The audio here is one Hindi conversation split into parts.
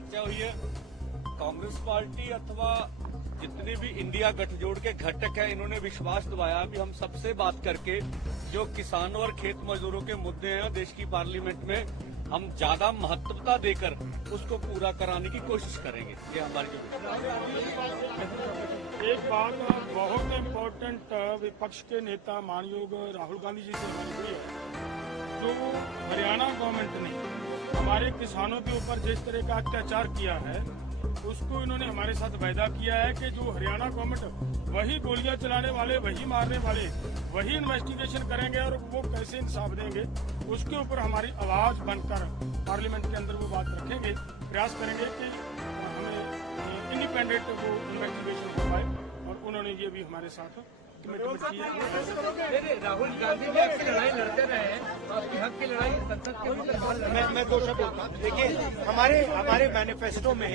चर्चा हुई है। कांग्रेस पार्टी अथवा जितने भी इंडिया गठजोड़ के घटक है, इन्होंने विश्वास दिलाया कि हम सबसे बात करके जो किसानों और खेत मजदूरों के मुद्दे हैं देश की पार्लियामेंट में हम ज्यादा महत्वता देकर उसको पूरा कराने की कोशिश करेंगे। ये हमारी एक बात बहुत इम्पोर्टेंट विपक्ष के नेता मानयोग राहुल गांधी जी से हमारी हुई है। जो हरियाणा गवर्नमेंट ने हमारे किसानों के ऊपर जिस तरह का अत्याचार किया है, उसको इन्होंने हमारे साथ वायदा किया है कि जो हरियाणा गवर्नमेंट वही गोलियां चलाने वाले, वही मारने वाले, वही इन्वेस्टिगेशन करेंगे और वो कैसे इंसाफ देंगे, उसके ऊपर हमारी आवाज बनकर पार्लियामेंट के अंदर वो बात रखेंगे। प्रयास करेंगे कि हमें इंडिपेंडेंट वो इन्वेस्टिगेशन हो पाए, और उन्होंने ये भी हमारे साथ कमिटमेंट की है। राहुल गांधी भी आपसे लड़ाई लड़ते रहे हैं, तो आपकी हक की लड़ाई संसद के अंदर मैं 2 शब्द बोलता हूं। देखिए, हमारे मैनिफेस्टो में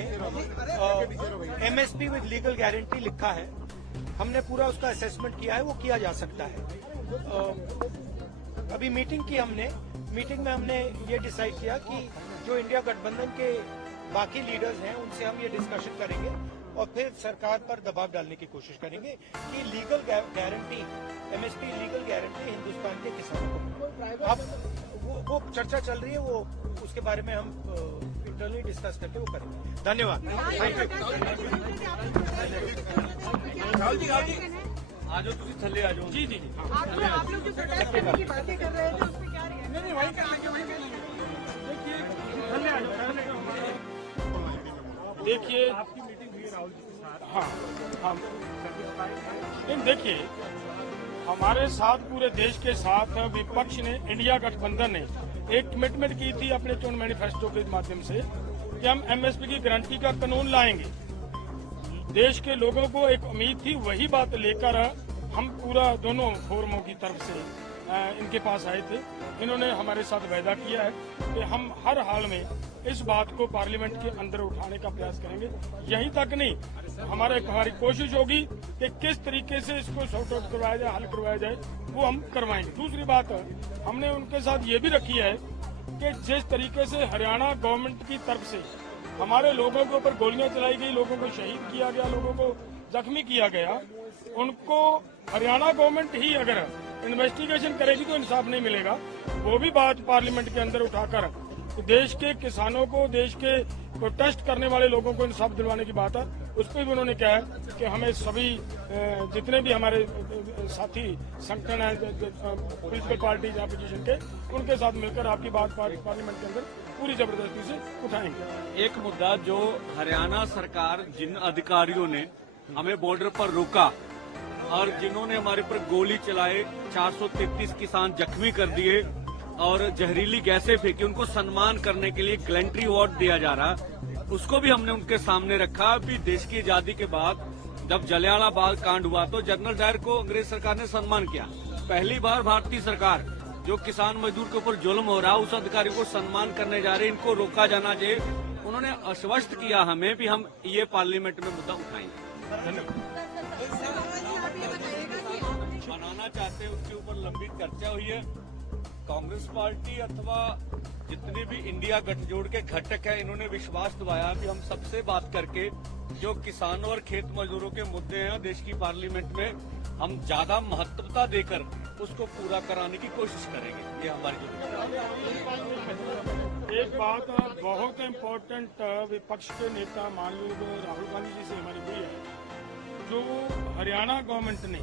एमएसपी विद लीगल गारंटी लिखा है। हमने पूरा उसका असेसमेंट किया है, वो किया जा सकता है। अभी मीटिंग में हमने ये डिसाइड किया कि जो इंडिया गठबंधन के बाकी लीडर्स हैं उनसे हम ये डिस्कशन करेंगे और फिर सरकार पर दबाव डालने की कोशिश करेंगे कि legal guarantee, MSP legal guarantee Hindustan के किसानों को। अब वो चर्चा चल रही है, वो उसके बारे में हम इंटरनली डिस्कस करके वो करेंगे। धन्यवाद। राहुल जी आ जाओ, तुम थल्ले आ जाओ। जी। आप लोग जो प्रोटेस्ट करने की बातें कर रहे थे उस पर क्या देखिए, आपकी मीटिंग हुई राहुल जी के साथ। हाँ, लेकिन देखिए, हमारे साथ पूरे देश के साथ विपक्ष ने, इंडिया गठबंधन ने एक कमिटमेंट की थी अपने चुनाव मैनिफेस्टो के माध्यम से कि हम एमएसपी की गारंटी का कानून लाएंगे। देश के लोगों को एक उम्मीद थी, वही बात लेकर हम पूरा दोनों फोरमों की तरफ से इनके पास आए थे। इन्होंने हमारे साथ वायदा किया है कि हम हर हाल में इस बात को पार्लियामेंट के अंदर उठाने का प्रयास करेंगे। यहीं तक नहीं, हमारी कोशिश होगी कि किस तरीके से इसको सॉर्ट आउट करवाया जाए, हल करवाया जाए, वो हम करवाएंगे। दूसरी बात, हमने उनके साथ ये भी रखी है कि जिस तरीके से हरियाणा गवर्नमेंट की तरफ से हमारे लोगों के ऊपर गोलियां चलाई गई, लोगों को शहीद किया गया, लोगों को जख्मी किया गया, उनको हरियाणा गवर्नमेंट ही अगर इन्वेस्टिगेशन करेगी तो इंसाफ नहीं मिलेगा। वो भी बात पार्लियामेंट के अंदर उठाकर देश के किसानों को, देश के प्रोटेस्ट करने वाले लोगों को इंसाफ दिलवाने की बात है। उस पर भी उन्होंने कहा है कि हमें सभी जितने भी हमारे साथी संगठन है, पॉलिटिकल पार्टी अपोजिशन के, उनके साथ मिलकर आपकी बात पार्लियामेंट के अंदर पूरी जबरदस्ती से उठाएंगे। एक मुद्दा जो हरियाणा सरकार, जिन अधिकारियों ने हमें बॉर्डर पर रोका और जिन्होंने हमारे पर गोली चलाए, 433 किसान जख्मी कर दिए और जहरीली गैसें फेंकी, उनको सम्मान करने के लिए गैलेंट्री अवार्ड दिया जा रहा, उसको भी हमने उनके सामने रखा। अभी देश की आजादी के बाद जब जलियांवाला बाग कांड हुआ तो जनरल डायर को अंग्रेज सरकार ने सम्मान किया। पहली बार भारतीय सरकार जो किसान मजदूर के ऊपर जुल्म हो रहा, उस अधिकारी को सम्मान करने जा रहे, इनको रोका जाना चाहिए। उन्होंने आश्वस्त किया हमें भी हम ये पार्लियामेंट में मुद्दा उठाएंगे। बनाना चाहते हैं, उसके ऊपर लंबी चर्चा हुई है। कांग्रेस पार्टी अथवा जितने भी इंडिया गठजोड़ के घटक है, इन्होंने विश्वास दिलाया कि हम सबसे बात करके जो किसानों और खेत मजदूरों के मुद्दे हैं देश की पार्लियामेंट में हम ज्यादा महत्वता देकर उसको पूरा कराने की कोशिश करेंगे। ये हमारी एक बात बहुत इम्पोर्टेंट विपक्ष के नेता मानयोग राहुल गांधी जी से हमारी हुई है। जो हरियाणा गवर्नमेंट ने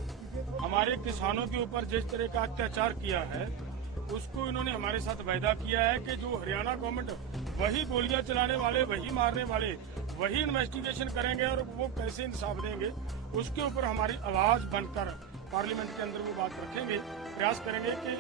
हमारे किसानों के ऊपर जिस तरह का अत्याचार किया है, उसको इन्होंने हमारे साथ वायदा किया है कि जो हरियाणा गवर्नमेंट वही गोलियां चलाने वाले, वही मारने वाले, वही इन्वेस्टिगेशन करेंगे और वो कैसे इंसाफ देंगे, उसके ऊपर हमारी आवाज बनकर पार्लियामेंट के अंदर वो बात रखेंगे। प्रयास करेंगे कि